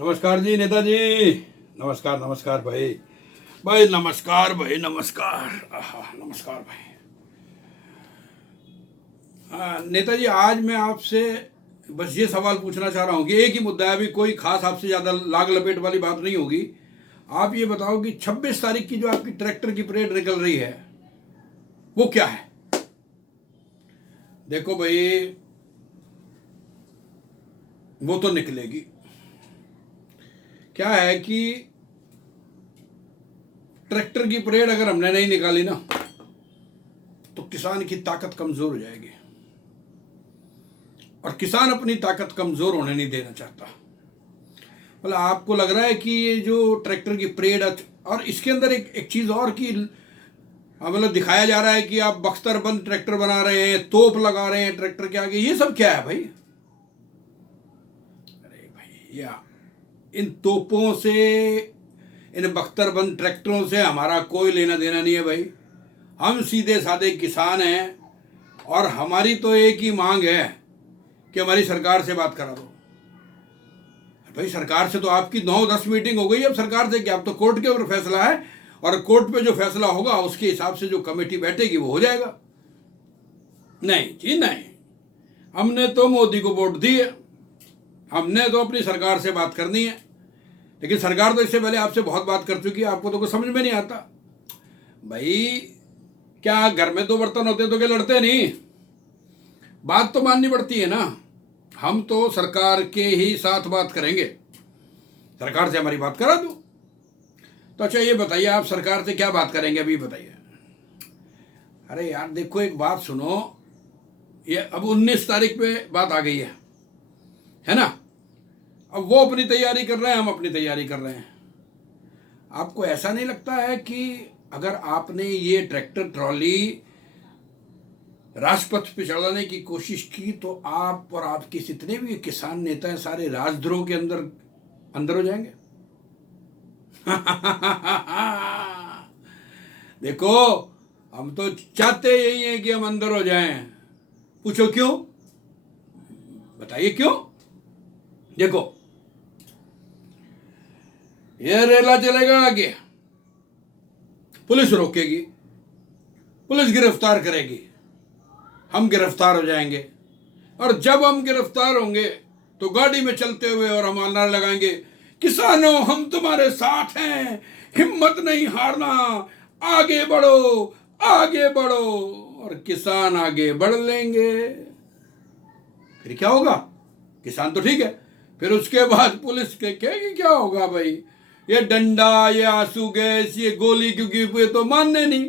नमस्कार जी नेताजी। नमस्कार नमस्कार भाई। भाई नमस्कार, भाई नमस्कार। आहा, नमस्कार भाई। नेताजी, आज मैं आपसे बस ये सवाल पूछना चाह रहा हूँ कि एक ही मुद्दा है, अभी कोई खास आपसे ज़्यादा लाग लपेट वाली बात नहीं होगी। आप ये बताओ कि 26 तारीख की जो आपकी ट्रैक्टर की परेड निकल रही है वो क्या है? देखो भाई, वो तो निकलेगी। क्या है कि ट्रैक्टर की परेड अगर हमने नहीं निकाली ना तो किसान की ताकत कमजोर हो जाएगी, और किसान अपनी ताकत कमजोर होने नहीं देना चाहता। मतलब आपको लग रहा है कि ये जो ट्रैक्टर की परेड, और इसके अंदर एक चीज और की मतलब दिखाया जा रहा है कि आप बख्तरबंद ट्रैक्टर बना रहे हैं, तोप लगा रहे हैं ट्रैक्टर के आगे। ये सब क्या है भाई? अरे भाई, या इन तोपों से, इन बख्तरबंद ट्रैक्टरों से हमारा कोई लेना देना नहीं है भाई। हम सीधे साधे किसान हैं, और हमारी तो एक ही मांग है कि हमारी सरकार से बात करा दो। भाई सरकार से तो आपकी 9-10 मीटिंग हो गई, अब सरकार से क्या? अब तो कोर्ट के ऊपर फैसला है, और कोर्ट पे जो फैसला होगा उसके हिसाब से जो कमेटी बैठेगी वो हो जाएगा। नहीं जी नहीं, हमने तो मोदी को वोट दी है, हमने तो अपनी सरकार से बात करनी है। लेकिन सरकार तो इससे पहले आपसे बहुत बात कर चुकी है, आपको तो कुछ समझ में नहीं आता भाई। क्या घर में दो बर्तन होते तो क्या लड़ते नहीं? बात तो माननी पड़ती है ना। हम तो सरकार के ही साथ बात करेंगे, सरकार से हमारी बात करा दो। तो अच्छा ये बताइए, आप सरकार से क्या बात करेंगे अभी बताइए? अरे यार देखो, एक बात सुनो, ये अब 19 तारीख पे बात आ गई है ना? अब वो अपनी तैयारी कर रहे हैं, हम अपनी तैयारी कर रहे हैं। आपको ऐसा नहीं लगता है कि अगर आपने ये ट्रैक्टर ट्रॉली राजपथ पे चढ़ाने की कोशिश की तो आप और आपके जितने भी किसान नेता हैं सारे राजद्रोह के अंदर अंदर हो जाएंगे? देखो, हम तो चाहते यही हैं कि हम अंदर हो जाएं। पूछो क्यों? बताइए क्यों? देखो, ये रेला चलेगा आगे, पुलिस रोकेगी, पुलिस गिरफ्तार करेगी, हम गिरफ्तार हो जाएंगे, और जब हम गिरफ्तार होंगे तो गाड़ी में चलते हुए और हम नारे लगाएंगे, किसानों हम तुम्हारे साथ हैं, हिम्मत नहीं हारना, आगे बढ़ो आगे बढ़ो। और किसान आगे बढ़ लेंगे। फिर क्या होगा? किसान तो ठीक है, फिर उसके बाद पुलिस के कहेगी क्या होगा भाई? ये डंडा, ये आंसू गैस, ये गोली, क्योंकि ये तो मानने नहीं,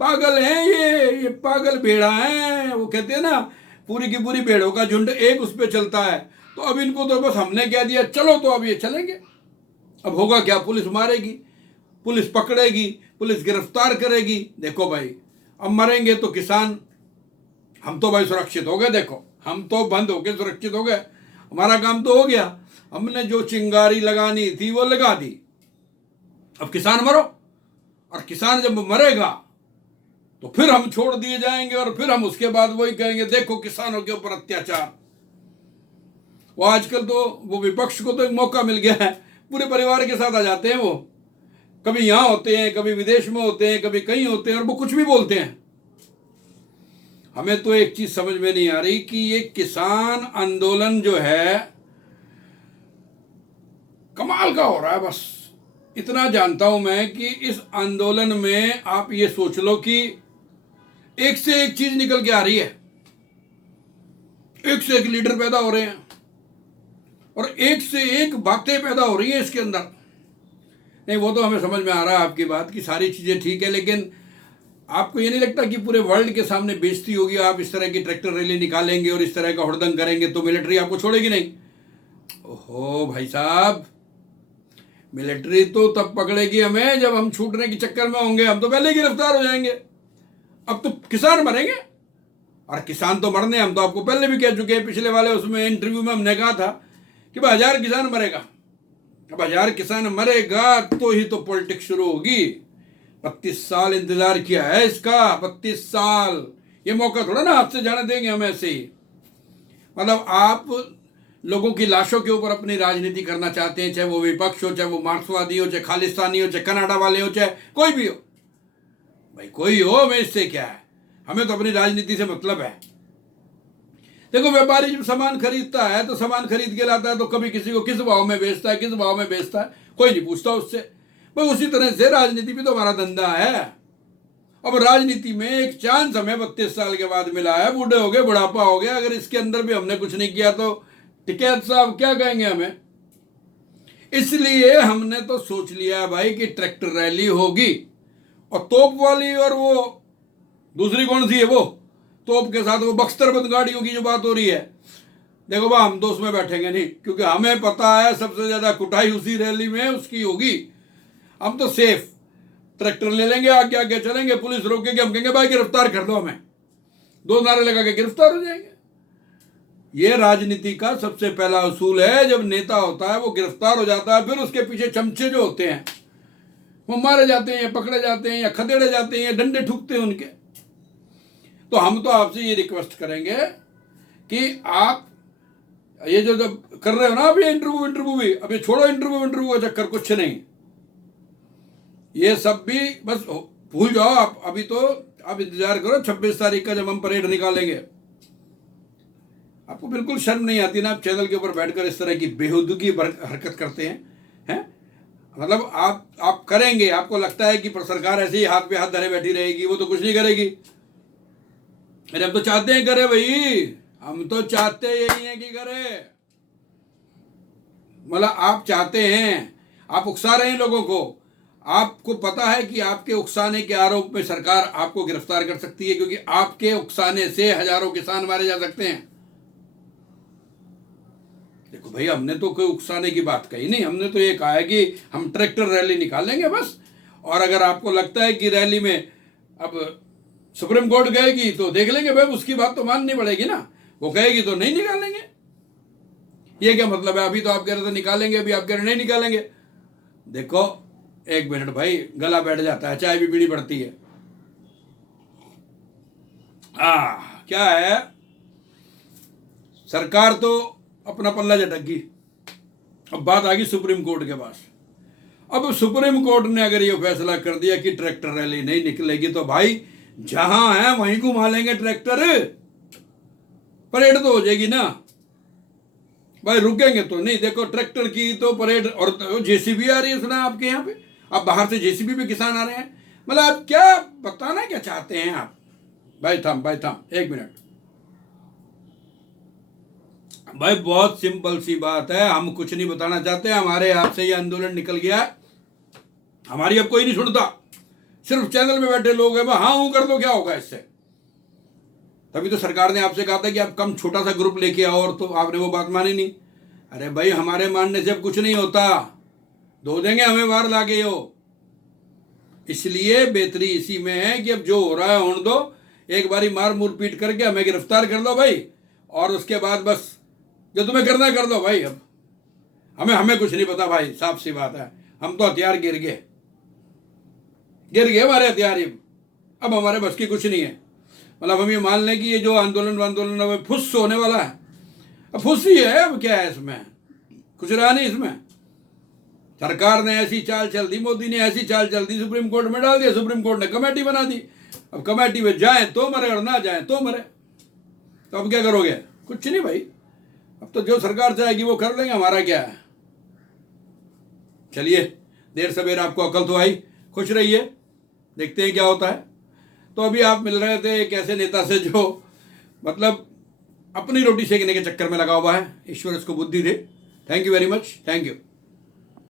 पागल हैं ये पागल भेड़ा हैं। वो कहते हैं ना, पूरी की पूरी भेड़ों का झुंड एक उस पर चलता है। तो अब इनको तो बस हमने कह दिया चलो तो अब ये चलेंगे। अब होगा क्या? पुलिस मारेगी, पुलिस पकड़ेगी, पुलिस गिरफ्तार करेगी। देखो भाई, अब मरेंगे तो किसान, हम तो भाई सुरक्षित हो गए। देखो, हम तो बंद हो गए, सुरक्षित हो गए, हमारा काम तो हो गया। हमने जो चिंगारी लगानी थी वो लगा दी। अब किसान मरो, और किसान जब मरेगा तो फिर हम छोड़ दिए जाएंगे, और फिर हम उसके बाद वही कहेंगे देखो किसानों के ऊपर अत्याचार। वो आजकल तो वो विपक्ष को तो एक मौका मिल गया है, पूरे परिवार के साथ आ जाते हैं। वो कभी यहां होते हैं, कभी विदेश में होते हैं, कभी कहीं होते हैं, और वो कुछ भी बोलते हैं। हमें तो एक चीज समझ में नहीं आ रही कि ये किसान आंदोलन जो है कमाल का हो रहा है। बस इतना जानता हूं मैं कि इस आंदोलन में आप ये सोच लो कि एक से एक चीज निकल के आ रही है, एक से एक लीडर पैदा हो रहे हैं, और एक से एक बातें पैदा हो रही हैं इसके अंदर। नहीं, वो तो हमें समझ में आ रहा है आपकी बात की सारी चीजें ठीक है, लेकिन आपको ये नहीं लगता कि पूरे वर्ल्ड के सामने बेइज्जती होगी? आप इस तरह की ट्रैक्टर रैली निकालेंगे और इस तरह का हुड़दंग करेंगे तो मिलिट्री आपको छोड़ेगी नहीं। ओहो भाई साहब, मिलिट्री तो तब पकड़ेगी हमें जब हम छूटने के चक्कर में होंगे, हम तो पहले गिरफ्तार हो जाएंगे। अब तो किसान मरेंगे, और किसान तो मरने, हम तो आपको पहले भी कह चुके हैं, पिछले वाले उसमें इंटरव्यू में हमने कहा था कि 1000 किसान मरेगा। अब 1000 किसान मरेगा तो ही तो पॉलिटिक्स शुरू होगी। 32 साल इंतजार किया है इसका, 32 साल। ये मौका थोड़ा ना आपसे जाने देंगे हम ऐसे ही। मतलब आप लोगों की लाशों के ऊपर अपनी राजनीति करना चाहते हैं, चाहे वो विपक्ष हो, चाहे वो मार्क्सवादी हो, चाहे खालिस्तानी हो, चाहे कनाडा वाले हो, चाहे कोई भी हो। भाई कोई हो, हमें इससे क्या है, हमें तो अपनी राजनीति से मतलब है। देखो व्यापारी जब सामान खरीदता है तो सामान खरीद के लाता है, तो कभी किसी को किस भाव में बेचता है, किस भाव में बेचता है, कोई नहीं पूछता उससे। भाई उसी तरह से राजनीति भी तो हमारा धंधा है। अब राजनीति में एक चांस हमें 32 साल के बाद मिला है, बूढ़े हो गए, बुढ़ापा हो गया, अगर इसके अंदर भी हमने कुछ नहीं किया तो टिकैत साहब क्या कहेंगे हमें। इसलिए हमने तो सोच लिया भाई कि ट्रैक्टर रैली होगी, और तोप वाली, और वो दूसरी कौन सी है, वो तोप के साथ वो बख्तरबंद गाड़ियों की जो बात हो रही है। देखो भाई हम तो उसमें बैठेंगे नहीं, क्योंकि हमें पता है सबसे ज्यादा कुटाई उसी रैली में उसकी होगी। हम तो सेफ ट्रैक्टर ले लेंगे, आगे आगे चलेंगे, पुलिस रोकेगी, हम कहेंगे भाई गिरफ्तार कर दो हमें, 2 नारे लगा के गिरफ्तार हो जाएंगे। ये राजनीति का सबसे पहला उसूल है। जब नेता होता है वो गिरफ्तार हो जाता है, फिर उसके पीछे चमचे जो होते हैं वो मारे जाते हैं, या पकड़े जाते हैं, या खदेड़े जाते हैं, या डंडे ठुकते हैं उनके। तो हम तो आपसे ये रिक्वेस्ट करेंगे कि आप ये जो जब कर रहे हो ना अभी इंटरव्यू भी, अभी छोड़ो इंटरव्यू का चक्कर, कुछ नहीं, ये सब भी बस भूल जाओ आप। अभी तो आप इंतजार करो 26 तारीख का जब हम परेड निकालेंगे। आपको बिल्कुल शर्म नहीं आती ना, आप चैनल के ऊपर बैठकर इस तरह की बेहुदगी हरकत करते हैं। मतलब आप करेंगे, आपको लगता है कि सरकार ऐसे ही हाथ पे हाथ धरे बैठी रहेगी, वो तो कुछ नहीं करेगी। अरे हम तो चाहते हैं करे भाई, हम तो चाहते यही है कि करे। मतलब आप चाहते हैं, आप उकसा रहे हैं लोगों को। आपको पता है कि आपके उकसाने के आरोप में सरकार आपको गिरफ्तार कर सकती है, क्योंकि आपके उकसाने से हजारों किसान मारे जा सकते हैं। देखो भाई हमने तो कोई उकसाने की बात कही नहीं, हमने तो ये कहा है कि हम ट्रैक्टर रैली निकालेंगे बस। और अगर आपको लगता है कि रैली में अब सुप्रीम कोर्ट गएगी तो देख लेंगे भाई, उसकी बात तो माननी पड़ेगी ना, वो कहेगी तो नहीं निकालेंगे। ये क्या मतलब है, अभी तो आप कह रहे थे निकालेंगे, अभी आप कह रहे नहीं निकालेंगे। देखो 1 मिनट भाई, गला बैठ जाता है, चाय भी पीनी पड़ती है। क्या है, सरकार तो अपना पल्ला झटक गई, अब बात आ गई सुप्रीम कोर्ट के पास। अब सुप्रीम कोर्ट ने अगर ये फैसला कर दिया कि ट्रैक्टर रैली नहीं निकलेगी, तो भाई जहां है वहीं घुमा लेंगे ट्रैक्टर, परेड तो हो जाएगी ना भाई, रुकेंगे तो नहीं। देखो ट्रैक्टर की तो परेड, और तो जेसीबी आ रही है सुना आपके यहाँ पे, अब बाहर से जेसीबी पे किसान आ रहे हैं। मतलब आप क्या बताना क्या चाहते हैं आप। भाई थम 1 मिनट भाई, बहुत सिंपल सी बात है, हम कुछ नहीं बताना चाहते। हमारे हाथ से ये आंदोलन निकल गया, हमारी अब कोई नहीं सुनता, सिर्फ चैनल में बैठे लोग हैं। हाँ हूं कर दो, क्या होगा इससे। तभी तो सरकार ने आपसे कहा था कि आप कम छोटा सा ग्रुप लेके आओ, और तो आपने वो बात मानी नहीं। अरे भाई हमारे मानने से अब कुछ नहीं होता, धो देंगे हमें बाहर लाके हो। इसलिए बेहतरी इसी में है कि अब जो हो रहा है होने दो, एक बारी मार मुर पीट करके हमें गिरफ्तार कर दो भाई, और उसके बाद बस जो तुम्हें करना है कर दो भाई। अब हमें कुछ नहीं पता भाई, साफ सी बात है। हम तो हथियार गिर गए हमारे हथियार, अब हमारे बस की कुछ नहीं है। मतलब हम ये मान लें कि ये जो आंदोलन अब फुस होने वाला है, अब फुस ही है, अब क्या है इसमें, कुछ रहा नहीं इसमें। सरकार ने ऐसी चाल चल दी, मोदी ने ऐसी चाल चल दी, सुप्रीम कोर्ट में डाल दिया, सुप्रीम कोर्ट ने कमेटी बना दी। अब कमेटी में जाए तो मरे और ना जाए तो मरे, तो अब क्या करोगे, कुछ नहीं भाई। अब तो जो सरकार चाहेगी वो कर लेंगे, हमारा क्या है। चलिए देर सवेर आपको अकल तो आई, खुश रहिए, देखते हैं क्या होता है। तो अभी आप मिल रहे थे एक ऐसे नेता से जो मतलब अपनी रोटी सेकने के चक्कर में लगा हुआ है। ईश्वर इसको बुद्धि दे। Thank you very much, thank you.